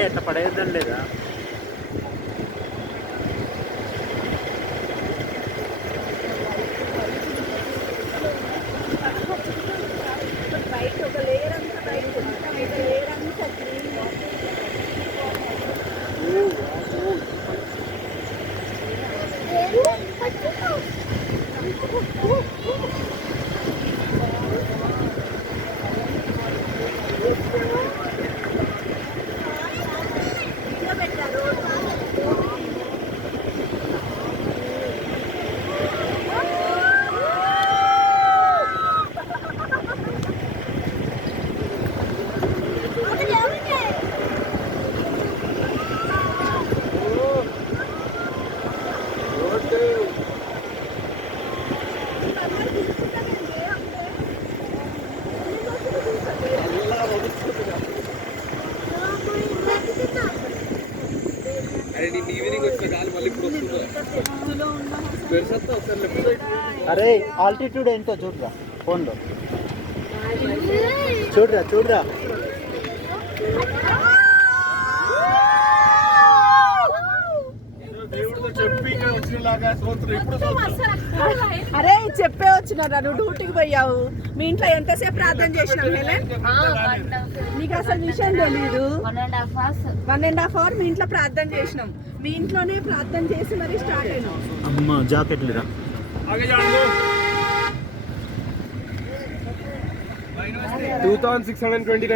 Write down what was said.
ఎట్లా పడేద్దాం లేదా అరే ఆల్టిట్యూడ్ ఏంటో చూడరా ఫోన్లో చూడరా అరే చెప్పే వచ్చినారా నువ్వు డ్యూటీకి పోయావు మీ ఇంట్లో ఎంతసేపు ప్రార్థన చేసినావు నీకు అసలు విషయం తెలీదు 1.5 hour మీ ఇంట్లో ప్రార్థన చేసినాం మీ ఇంట్లోనే ప్రార్థన చేసి మరీ స్టార్ట్ అయినాం అమ్మ జాకెట్ లేరా 2629